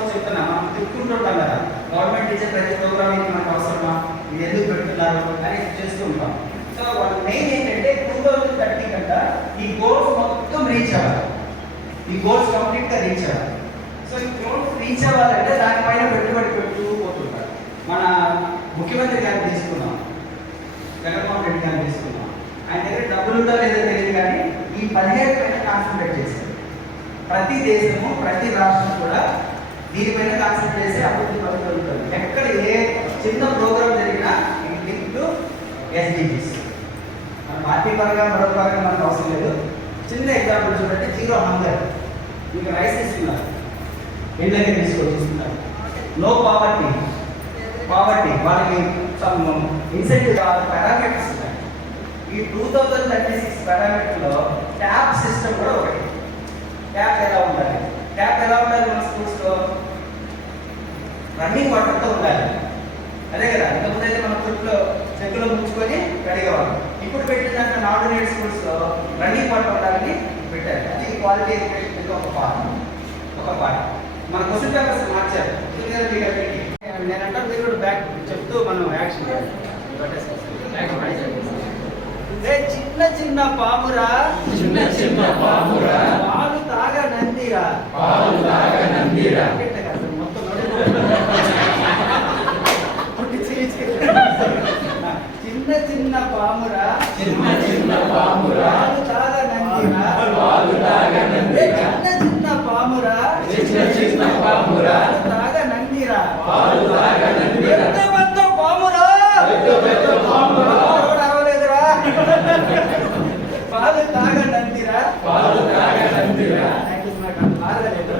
కోసం చెప్తున్నా, మనం తిప్పుకుంటుంటాం కదా, గవర్నమెంట్ ఇచ్చే ప్రతి ప్రోగ్రామ్ ఇది మనకు అవసరమా, ఇది ఎందుకు పెడుతున్నారు అని చేస్తూ ఉంటాం. సో వాళ్ళ మెయిన్ ఏంటంటే 2030 కంట ఈ గోల్స్ మొత్తం రీచ్ అవ్వాలి, ఈ గోల్స్ కంప్లీట్గా రీచ్ అవ్వాలి. సో ఈ గోల్స్ రీచ్ అవ్వాలంటే దానిపైన పెట్టుబడి పెడుతూ పోతుంటారు. మన ముఖ్యమంత్రి గారిని తీసుకున్నాం, జగన్మోహన్ రెడ్డి గారిని తీసుకున్నాం, ఆయన దగ్గర డబ్బులు ఉందో లేదో తెలియదు కానీ ఈ 17 పైన కాన్సన్ట్రేట్ చేశారు. ప్రతి దేశము ప్రతి రాష్ట్రం కూడా దీనిపైన కాన్సన్ట్రేట్ చేసి అభివృద్ధి పథకాలు ఎక్కడ ఏ చిన్న ప్రోగ్రామ్ జరిగినా లింక్ టు ఎస్డిజిస్. మన పార్టీ పరంగా మరో పరంగా మనకు అవసరం లేదు. చిన్న ఎగ్జాంపుల్ చూడండి, జీరో హంగర్, మీకు రైస్ ఇస్తున్నారు, ఇళ్ళకి తీసుకొచ్చి ఇస్తున్నారు. నో పావర్టీ, వాళ్ళకి సమ్ ఇన్సెంటివ్ పారామీటర్స్ ఉన్నాయి. ఈ 2036 పారామీటర్లో ట్యాప్ సిస్టమ్ కూడా ఒకటి. ట్యాప్ ఎలా ఉండాలి మన స్కూల్స్లో? రన్నింగ్ వాటర్తో ఉండాలి, అదే కదా. ఇంతకుముందు అయితే మన చెక్కులో ముంచుకొని కడిగేవాళ్ళు. ఇప్పుడు పెట్టిన దాంట్లో ఆర్డినేట్ స్కూల్స్లో రన్నింగ్ వాటర్ ఉండాలని పెట్టారు. అది క్వాలిటీ ఎడ్యుకేషన్ ఒక పార్ట్. మన క్వశ్చన్ పేపర్స్ మార్చారు. నేనంటే మీరు కూడా బ్యాక్ చెప్తూ మనం యాక్షన్ చేయాలి. చిన్న చిన్న పామురా పాలు తాగ నందిరా మొత్తం చిన్న చిన్న పామురా పాలు తాగ నందిరా చిన్న పామురా తాగ నందిరా పెద్ద పామురా అరవలేదురా పాలు తాగ నందిరా నాకు బాగా లేదు.